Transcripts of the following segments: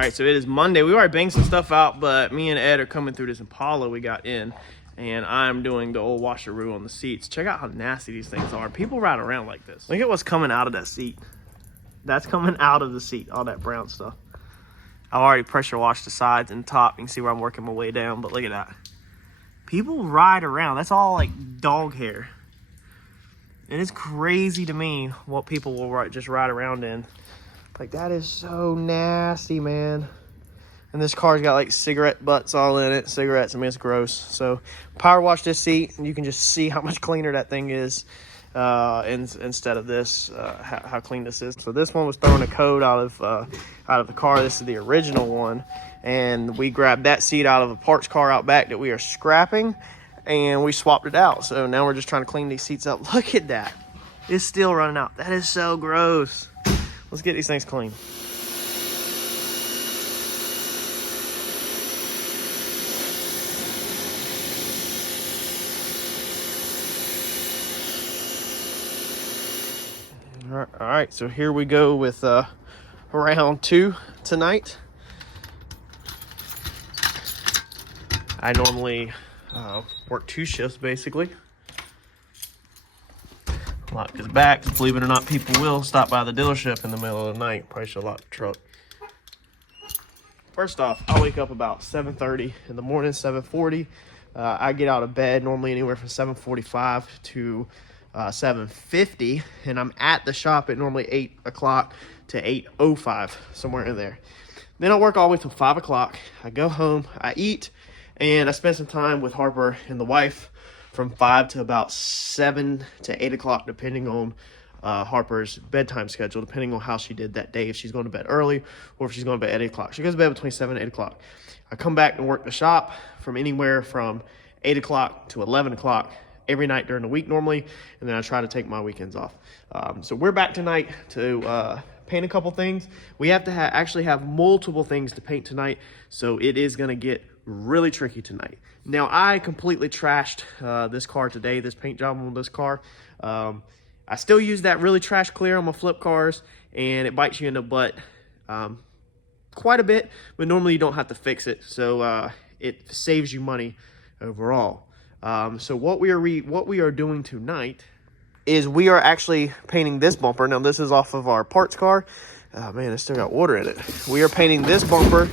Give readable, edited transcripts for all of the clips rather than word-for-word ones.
right, so it is Monday. We already banged some stuff out, but me and Ed are coming through this Impala we got in, and I'm doing the old washeroo on the seats. Check out how nasty these things are. People ride around like this. Look at what's coming out of that seat. That's coming out of the seat, all that brown stuff. I've already pressure washed the sides and top. You can see where I'm working my way down, but look at that. People ride around. That's all like dog hair. And it's crazy to me what people will just ride around in. Like, that is so nasty, man. And this car's got like cigarette butts all in it. Cigarettes, I mean, it's gross. So power wash this seat, and you can just see how much cleaner that thing is instead of this, how clean this is. So this one was throwing a code out of the car. This is the original one. And we grabbed that seat out of a parts car out back that we are scrapping, and we swapped it out. So now we're just trying to clean these seats up. Look at that. It's still running out. That is so gross. Let's get these things clean. All right, so here we go with round 2 tonight. I normally work 2 shifts, basically. Lock his back. Believe it or not, people will stop by the dealership in the middle of the night. Probably should lock the truck. First off, I wake up about 7:30 in the morning, 7:40. I get out of bed normally anywhere from 7:45 to 7:50, and I'm at the shop at normally 8 o'clock to 8:05, somewhere in there. Then I work all the way till 5 o'clock. I go home, I eat, and I spend some time with Harper and the wife from 5 to about 7 to 8 o'clock, depending on Harper's bedtime schedule, depending on how she did that day, if she's going to bed early or if she's going to bed at 8 o'clock. She goes to bed between 7 and 8 o'clock. I come back and work the shop from anywhere from 8 o'clock to 11 o'clock every night during the week normally, and then I try to take my weekends off. So we're back tonight to paint a couple things. We have to actually have multiple things to paint tonight, so it is going to get really tricky tonight. Now, I completely trashed this car today, this paint job on this car. I still use that really trash clear on my flip cars, and it bites you in the butt quite a bit, but normally you don't have to fix it, so it saves you money overall. So what we are doing tonight is we are actually painting this bumper. Now, this is off of our parts car. Oh man, it's still got water in it. We are painting this bumper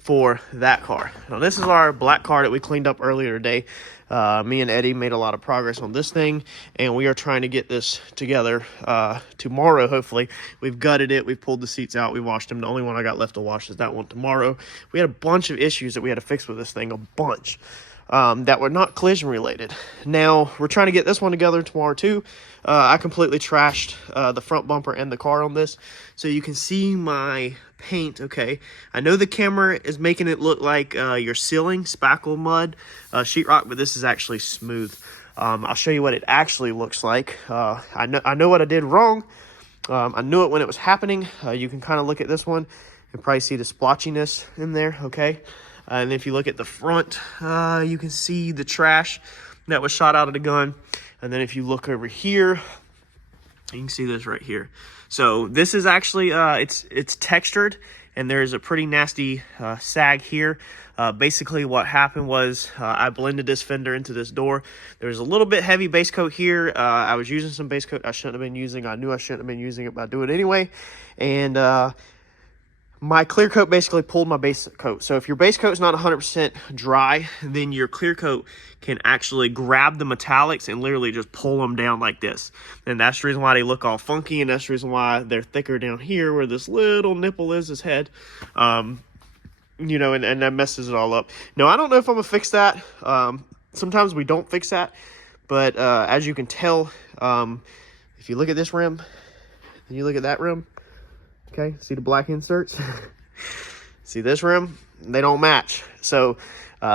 for that car. Now, this is our black car that we cleaned up earlier today. Me and Eddie made a lot of progress on this thing, and we are trying to get this together tomorrow, hopefully. We've gutted it. We've pulled the seats out. We washed them. The only one I got left to wash is that one tomorrow. We had a bunch of issues that we had to fix with this thing, a bunch. That were not collision related. Now, we're trying to get this one together tomorrow too. I completely trashed the front bumper and the car on this, so you can see my paint. Okay, I know the camera is making it look like you're sealing spackle mud sheetrock, but this is actually smooth. I'll show you what it actually looks like. I know what I did wrong. I knew it when it was happening. You can kind of look at this one and probably see the splotchiness in there. Okay. And if you look at the front, you can see the trash that was shot out of the gun. And then if you look over here, you can see this right here. So this is actually, it's textured, and there's a pretty nasty sag here. Basically what happened was I blended this fender into this door. There's a little bit heavy base coat here. I was using some base coat I shouldn't have been using. I knew I shouldn't have been using it, but I do it anyway. And my clear coat basically pulled my base coat. So if your base coat is not 100% dry, then your clear coat can actually grab the metallics and literally just pull them down like this. And that's the reason why they look all funky, and that's the reason why they're thicker down here where this little nipple is, this head. You know, and that messes it all up. Now, I don't know if I'm going to fix that. Sometimes we don't fix that. But as you can tell, if you look at this rim and you look at that rim, okay, see the black inserts? See this rim? They don't match. So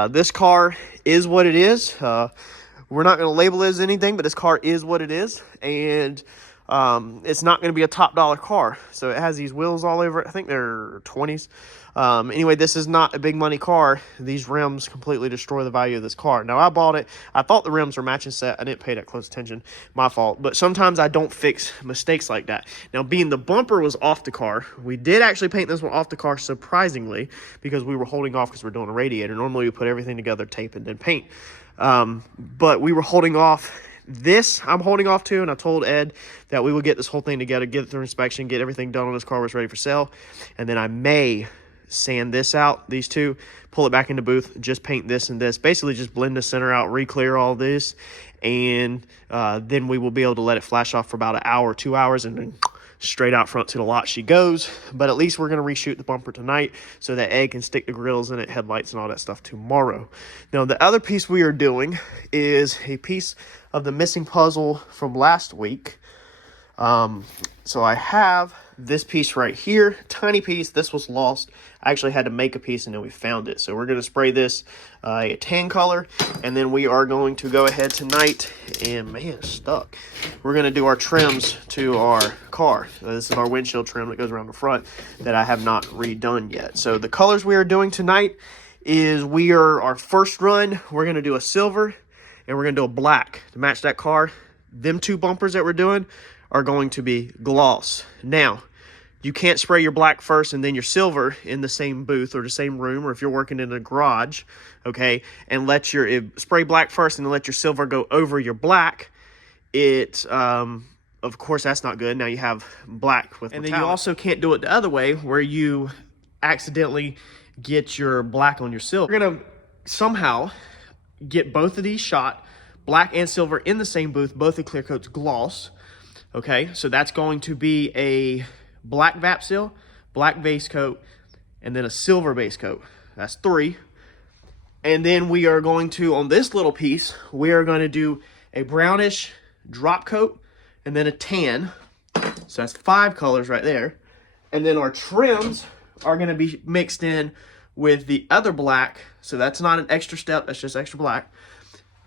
this car is what it is. We're not going to label it as anything, but this car is what it is. And it's not going to be a top dollar car. So it has these wheels all over it. I think they're 20s. Anyway, this is not a big money car. These rims completely destroy the value of this car. Now, I bought it. I thought the rims were matching set. I didn't pay that close attention. My fault. But sometimes I don't fix mistakes like that. Now, being the bumper was off the car, we did actually paint this one off the car, surprisingly, because we were holding off because we're doing a radiator. Normally, we put everything together, tape, and then paint. But we were holding off. This I'm holding off to, and I told Ed that we would get this whole thing together, get it through inspection, get everything done on this car when it's ready for sale, and then I may sand this out, these two, pull it back into booth, just paint this and this, basically just blend the center out, re-clear all this, and then we will be able to let it flash off for about an hour, 2 hours, and then straight out front to the lot she goes. But at least we're going to reshoot the bumper tonight so that Ed can stick the grills in it, headlights and all that stuff tomorrow. Now, the other piece we are doing is a piece of the missing puzzle from last week. So I have this piece right here, tiny piece. This was lost. I actually had to make a piece and then we found it. So we're going to spray this a tan color, and then we are going to go ahead tonight and, man, it's stuck. We're going to do our trims to our car. So this is our windshield trim that goes around the front that I have not redone yet. So the colors we are doing tonight is our first run, we're going to do a silver and we're going to do a black to match that car. Them two bumpers that we're doing are going to be gloss. Now, you can't spray your black first and then your silver in the same booth or the same room, or if you're working in a garage, okay, and let your spray black first and then let your silver go over your black. Of course, that's not good. Now you have black with metallic. And then you also can't do it the other way where you accidentally get your black on your silver. We're gonna somehow get both of these shot, black and silver, in the same booth, both the clear coats gloss. Okay, so that's going to be a black VAP seal, black base coat, and then a silver base coat. That's 3. And then we are going to, on this little piece, we are going to do a brownish drop coat and then a tan. So that's 5 colors right there. And then our trims are going to be mixed in with the other black. So that's not an extra step, that's just extra black.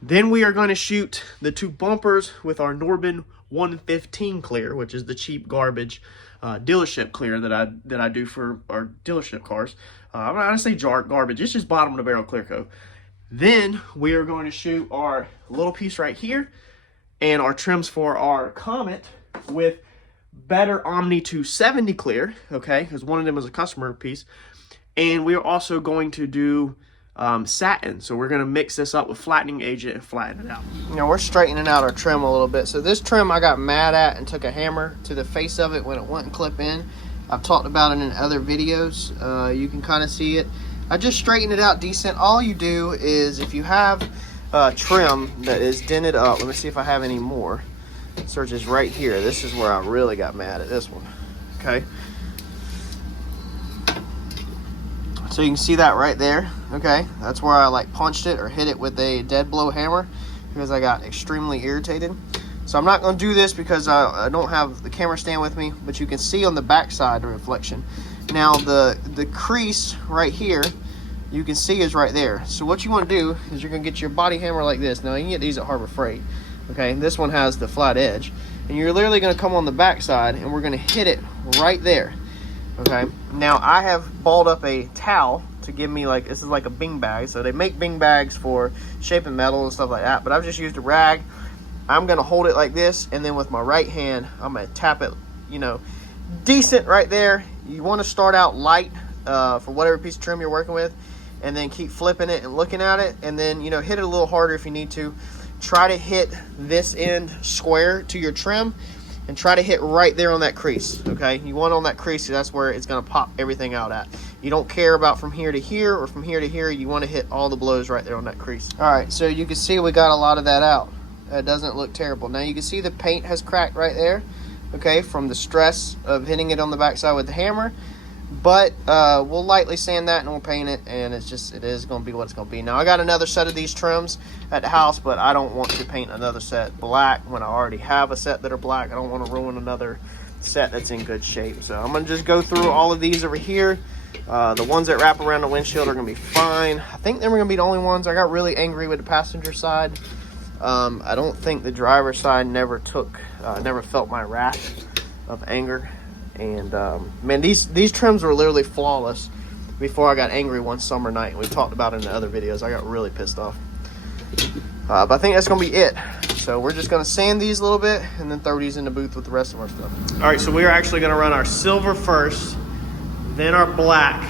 Then we are going to shoot the 2 bumpers with our Norbin 115 clear, which is the cheap garbage dealership clear that I do for our dealership cars. I'm not going to say garbage, it's just bottom of the barrel clear coat. Then we are going to shoot our little piece right here and our trims for our Comet with better Omni 270 clear, okay, because one of them is a customer piece. And we are also going to do satin. So we're going to mix this up with flattening agent and flatten it out. Now we're straightening out our trim a little bit. So this trim I got mad at and took a hammer to the face of it when it wouldn't clip in. I've talked about it in other videos. You can kind of see it. I just straightened it out decent. All you do is, if you have trim that is dented up, let me see if I have any more. Search is right here. This is where I really got mad at this one. Okay. So you can see that right there, okay? That's where I like punched it or hit it with a dead blow hammer because I got extremely irritated. So I'm not gonna do this because I don't have the camera stand with me, but you can see on the back side the reflection. Now the crease right here, you can see is right there. So what you wanna do is you're gonna get your body hammer like this. Now you can get these at Harbor Freight, okay? This one has the flat edge. And you're literally gonna come on the back side and we're gonna hit it right there. Okay, now I have balled up a towel to give me, like, this is like a bing bag. So they make bing bags for shaping metal and stuff like that, but I've just used a rag. I'm gonna hold it like this, and then with my right hand I'm gonna tap it, you know, decent right there. You want to start out light for whatever piece of trim you're working with, and then keep flipping it and looking at it, and then, you know, hit it a little harder if you need to. Try to hit this end square to your trim and try to hit right there on that crease, okay? You want on that crease, that's where it's gonna pop everything out at. You don't care about from here to here or from here to here. You wanna hit all the blows right there on that crease. All right, so you can see we got a lot of that out. That doesn't look terrible. Now you can see the paint has cracked right there, okay, from the stress of hitting it on the backside with the hammer. But we'll lightly sand that and we'll paint it, and it is going to be what it's going to be. Now I got another set of these trims at the house, but I don't want to paint another set black when I already have a set that are black. I don't want to ruin another set that's in good shape. So I'm going to just go through all of these over here. The ones that wrap around the windshield are going to be fine. I think they're going to be the only ones. I got really angry with the passenger side I don't think the driver's side never felt my wrath of anger. And man, these trims were literally flawless before I got angry one summer night, and we talked about it in the other videos. I got really pissed off. But I think that's gonna be it. So we're just gonna sand these a little bit and then throw these in the booth with the rest of our stuff. All right, so we are actually gonna run our silver first, then our black.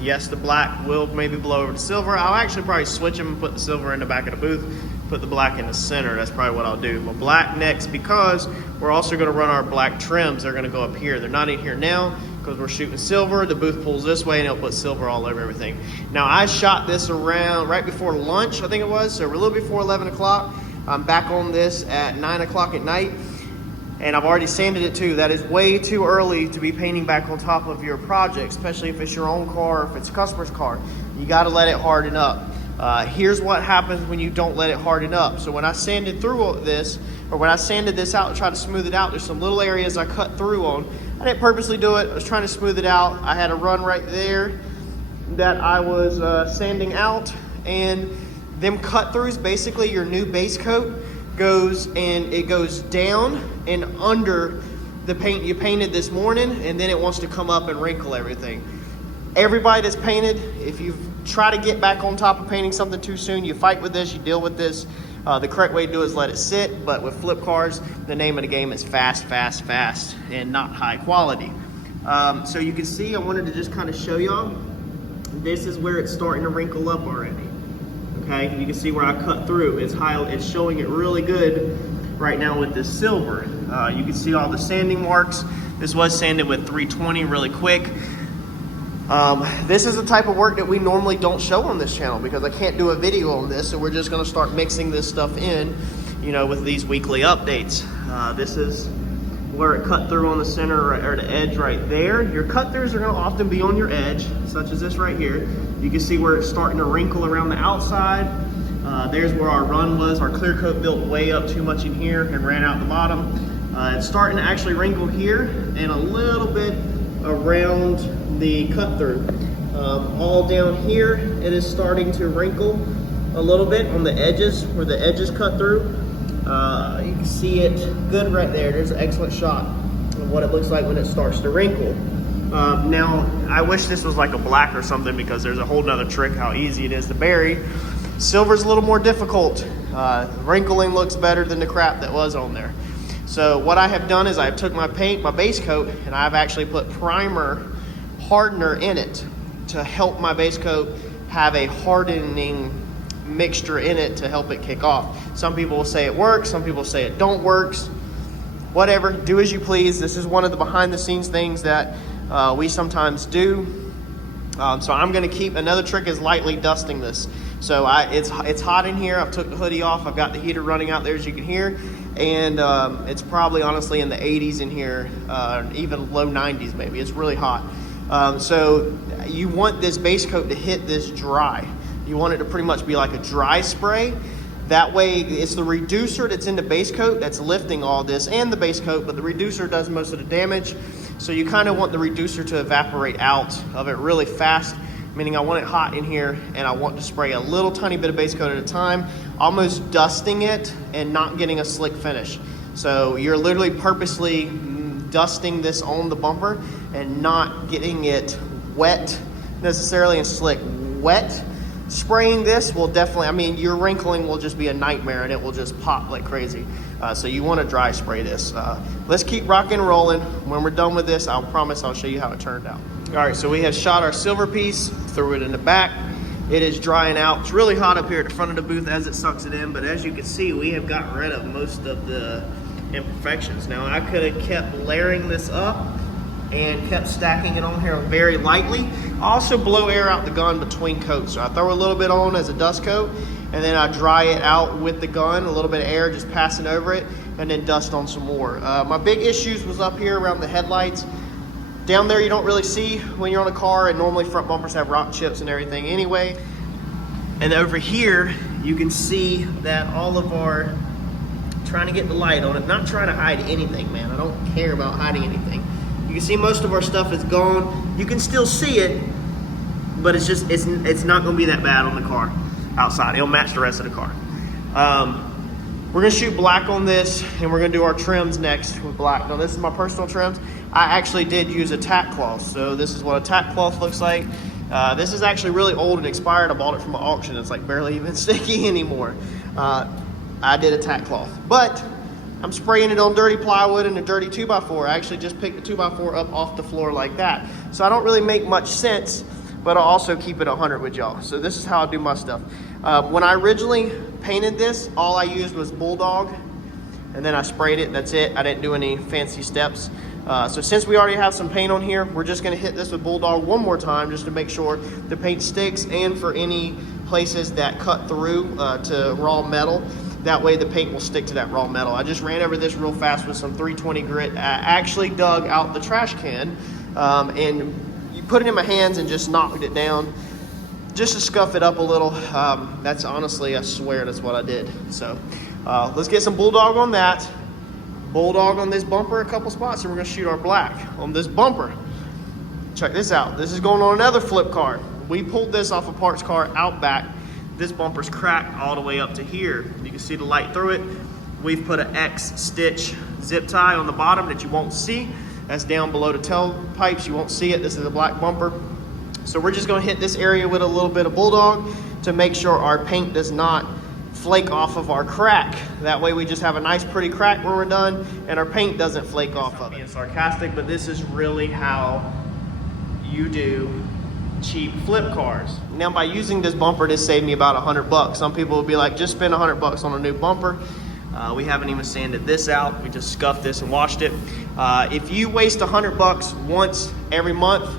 Yes, the black will maybe blow over to silver. I'll actually probably switch them and put the silver in the back of the booth, put the black in the center. That's probably what I'll do. But black next, because we're also gonna run our black trims. They're gonna go up here. They're not in here now because we're shooting silver. The booth pulls this way and it'll put silver all over everything. Now I shot this around right before lunch, I think it was. So we're a little before 11 o'clock. I'm back on this at 9 o'clock at night. And I've already sanded it too. That is way too early to be painting back on top of your project, especially if it's your own car, if it's a customer's car. You gotta let it harden up. Here's what happens when you don't let it harden up. So when I sanded through this, or when I sanded this out and tried to smooth it out, there's some little areas I cut through on. I didn't purposely do it. I was trying to smooth it out. I had a run right there that I was sanding out, and them cut throughs, basically your new base coat goes down and under the paint you painted this morning, and then it wants to come up and wrinkle everything. Everybody that's painted, if you try to get back on top of painting something too soon, you fight with this, you deal with this. The correct way to do it is let it sit, but with flip cars, the name of the game is fast, fast, fast, and not high quality. So you can see, I wanted to just kind of show y'all, this is where it's starting to wrinkle up already. Okay, you can see where I cut through. It's showing it really good right now with this silver. You can see all the sanding marks. This was sanded with 320 really quick. This is the type of work that we normally don't show on this channel because I can't do a video on this, so we're just gonna start mixing this stuff in, you know, with these weekly updates. This is where it cut through on the center, or the edge right there. Your cut throughs are gonna often be on your edge, such as this right here. You can see where it's starting to wrinkle around the outside. There's where our run was. Our clear coat built way up too much in here and ran out the bottom. It's starting to actually wrinkle here and a little bit around the cut through. All down here, it is starting to wrinkle a little bit on the edges where the edges cut through. You can see it good right there. There's an excellent shot of what it looks like when it starts to wrinkle. Now, I wish this was like a black or something because there's a whole nother trick how easy it is to bury. Silver's a little more difficult. Wrinkling looks better than the crap that was on there. So what I have done is I took my paint, my base coat, and I've actually put primer hardener in it to help my base coat have a hardening mixture in it to help it kick off. Some people will say it works, some people say it don't work. Whatever, do as you please. This is one of the behind the scenes things that we sometimes do. So I'm gonna keep, another trick is lightly dusting this. So it's hot in here. I've took the hoodie off. I've got the heater running out there, as you can hear. And it's probably honestly in the 80s in here, even low 90s maybe. It's really hot. So you want this base coat to hit this dry. You want it to pretty much be like a dry spray. That way it's the reducer that's in the base coat that's lifting all this and the base coat, but the reducer does most of the damage. So you kind of want the reducer to evaporate out of it really fast, meaning I want it hot in here and I want to spray a little tiny bit of base coat at a time, almost dusting it and not getting a slick finish. So you're literally purposely dusting this on the bumper and not getting it wet necessarily and slick. Wet spraying this will definitely, I mean, your wrinkling will just be a nightmare and it will just pop like crazy. So you want to dry spray this. Let's keep rocking and rolling. When we're done with this, I'll promise I'll show you how it turned out. All right, so we have shot our silver piece, threw it in the back. It is drying out. It's really hot up here at the front of the booth as it sucks it in, but as you can see, we have gotten rid of most of the imperfections. Now, I could have kept layering this up and kept stacking it on here very lightly. I also blow air out the gun between coats. So I throw a little bit on as a dust coat, and then I dry it out with the gun, a little bit of air just passing over it, and then dust on some more. My big issues was up here around the headlights. Down there you don't really see when you're on a car, and normally front bumpers have rock chips and everything anyway. And over here, you can see that all of our, trying to get the light on it, not trying to hide anything, man. I don't care about hiding anything. You can see most of our stuff is gone. You can still see it, but it's just, it's not gonna be that bad on the car outside. It'll match the rest of the car. We're gonna shoot black on this, and we're gonna do our trims next with black. Now this is my personal trims. I actually did use a tack cloth, so this is what a tack cloth looks like. This is actually really old and expired. I bought it from an auction. It's like barely even sticky anymore. I did a tack cloth, but I'm spraying it on dirty plywood and a dirty 2x4. I actually just picked the 2x4 up off the floor like that. So I don't really make much sense, but I'll also keep it 100 with y'all. So this is how I do my stuff. When I originally painted this, all I used was Bulldog, and then I sprayed it. That's it. I didn't do any fancy steps. So since we already have some paint on here, we're just gonna hit this with Bulldog one more time just to make sure the paint sticks, and for any places that cut through to raw metal, that way the paint will stick to that raw metal. I just ran over this real fast with some 320 grit. I actually dug out the trash can and you put it in my hands and just knocked it down just to scuff it up a little. That's honestly, I swear that's what I did. So let's get some Bulldog on that. Bulldog on this bumper, a couple spots, and we're gonna shoot our black on this bumper. Check this out. This is going on another flip car. We pulled this off a parts car out back. This bumper's cracked all the way up to here. You can see the light through it. We've put an X stitch zip tie on the bottom that you won't see. That's down below the tailpipes. You won't see it. This is a black bumper. So we're just gonna hit this area with a little bit of Bulldog to make sure our paint does not flake off of our crack. That way we just have a nice pretty crack when we're done, and our paint doesn't flake off of it. Being sarcastic, but this is really how you do cheap flip cars. Now by using this bumper, this saved me about $100. Some people will be like, just spend $100 on a new bumper. We haven't even sanded this out. We just scuffed this and washed it. If you waste $100 once every month,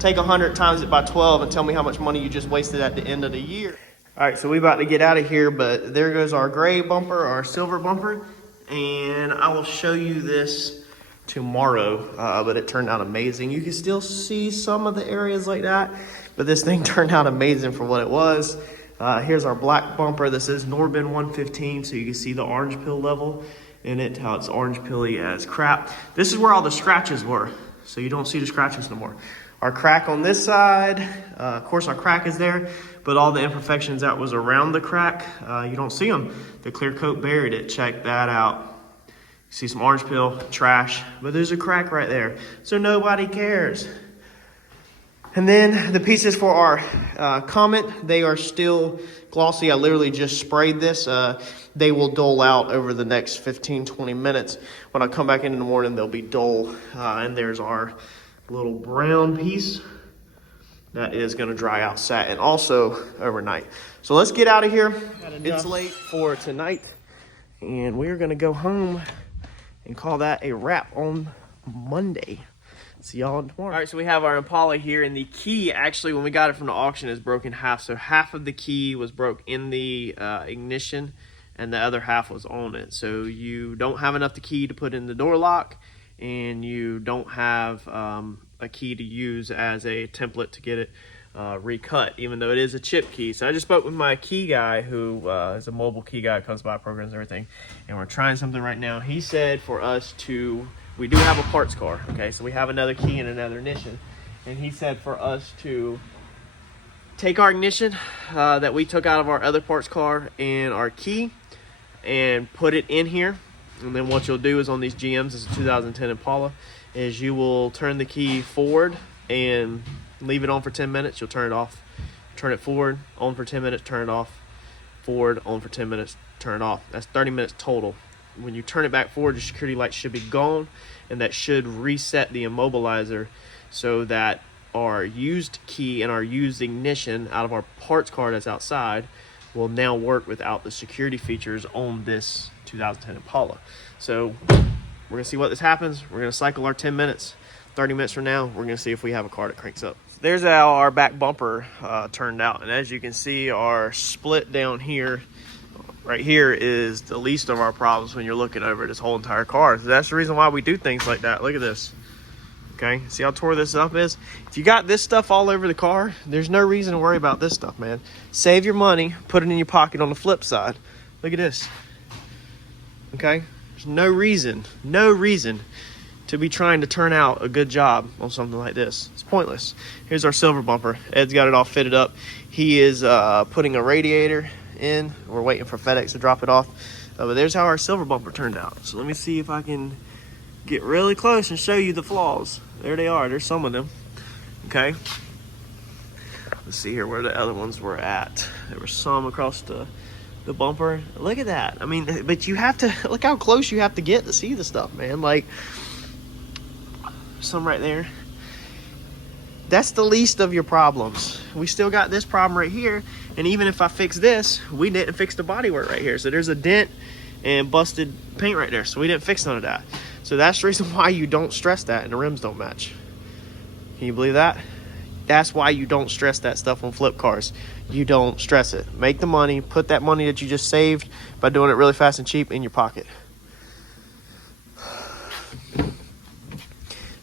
take 100 times it by 12 and tell me how much money you just wasted at the end of the year. All right, so we about to get out of here, but there goes our gray bumper, our silver bumper, and I will show you this tomorrow, but it turned out amazing. You can still see some of the areas like that, but this thing turned out amazing for what it was. Here's our black bumper. This is Norbin 115, so you can see the orange peel level in it, how it's orange pilly as crap. This is where all the scratches were, so you don't see the scratches no more. Our crack on this side, of course our crack is there, but all the imperfections that was around the crack, you don't see them. The clear coat buried it. Check that out. You see some orange peel, trash, but there's a crack right there, so nobody cares. And then the pieces for our Comet, they are still glossy. I literally just sprayed this. They will dull out over the next 15-20 minutes. When I come back in the morning, they'll be dull. And there's our little brown piece that is going to dry out satin also overnight. So let's get out of here. It's late for tonight, and we're going to go home and call that a wrap on Monday. See y'all tomorrow. All right, so we have our Impala here, and the key, actually, when we got it from the auction, is broken in half. So half of the key was broke in the ignition, and the other half was on it. So you don't have enough the key to put in the door lock, and you don't have a key to use as a template to get it recut, even though it is a chip key. So I just spoke with my key guy, who is a mobile key guy, comes by programs and everything, and we're trying something right now. He said for us to, we do have a parts car, okay, so we have another key and another ignition, and he said for us to take our ignition that we took out of our other parts car and our key and put it in here. And then what you'll do is on these GMs, this is a 2010 Impala, is you will turn the key forward and leave it on for 10 minutes. You'll turn it off, turn it forward, on for 10 minutes, turn it off, forward, on for 10 minutes, turn it off. That's 30 minutes total. When you turn it back forward, your security light should be gone, and that should reset the immobilizer so that our used key and our used ignition out of our parts car that's outside will now work without the security features on this 2010 Impala. So we're gonna see what this happens. We're gonna cycle our 10 minutes. 30 minutes from now, we're gonna see if we have a car that cranks up. So there's how our back bumper turned out. And as you can see, our split down here, right here, is the least of our problems when you're looking over this whole entire car. So that's the reason why we do things like that. Look at this. Okay, see how tore this up is? If you got this stuff all over the car, there's no reason to worry about this stuff, man. Save your money, put it in your pocket on the flip side. Look at this. Okay, there's no reason to be trying to turn out a good job on something like this. It's pointless. Here's our silver bumper. Ed's got it all fitted up. He is putting a radiator in. We're waiting for FedEx to drop it off. But there's how our silver bumper turned out. So let me see if I can get really close and show you the flaws. There they are. There's some of them. Okay. Let's see here where the other ones were at. There were some across the bumper. Look at that. I mean, but you have to look how close you have to get to see the stuff, man. Like, some right there. That's the least of your problems. We still got this problem right here, and even if I fix this, we didn't fix the bodywork right here. So there's a dent and busted paint right there, so we didn't fix none of that. So that's the reason why you don't stress that and the rims don't match. Can you believe that? That's why you don't stress that stuff on flip cars. You don't stress it. Make the money, put that money that you just saved by doing it really fast and cheap in your pocket.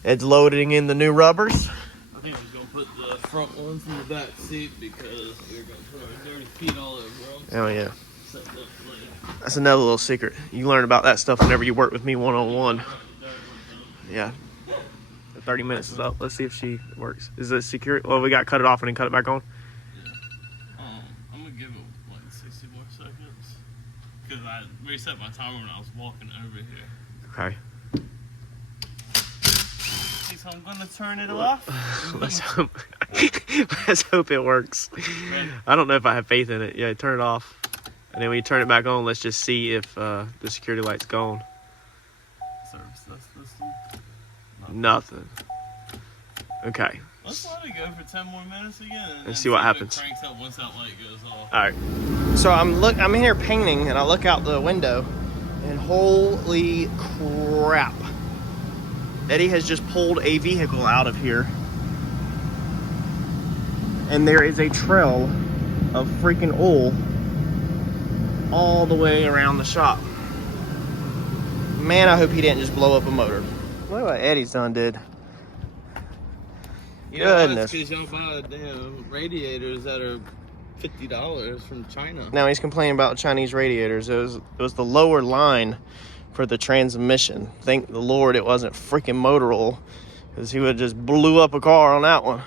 It's loading in the new rubbers. I think we're going to put the front ones in the back seat because we're going to put our dirty feet all over them. Oh, yeah. That's another little secret. You learn about that stuff whenever you work with me one-on-one. Yeah. 30 minutes is up. Let's see if she works. Is it secure? Well, we got to cut it off and then cut it back on. Yeah. I'm going to give it like 60 more seconds. Because I reset my timer when I was walking over here. Okay. So I'm going to turn it off. Let's hope it works. I don't know if I have faith in it. Yeah, turn it off. And then when you turn it back on, let's just see if the security light's gone. Service this system. Nothing. Okay. Let's let it go for 10 more minutes again. And see what happens. It cranks up once that light goes off. All right. So I'm in here painting, and I look out the window, and holy crap. Eddie has just pulled a vehicle out of here. And there is a trail of freaking oil all the way around the shop. Man, I hope he didn't just blow up a motor. Look what Eddie's done did. Goodness. Because y'all buy damn radiators that are $50 from China. Now he's complaining about Chinese radiators. It was the lower line for the transmission. Thank the Lord it wasn't freaking motor oil, because he would have just blew up a car on that one.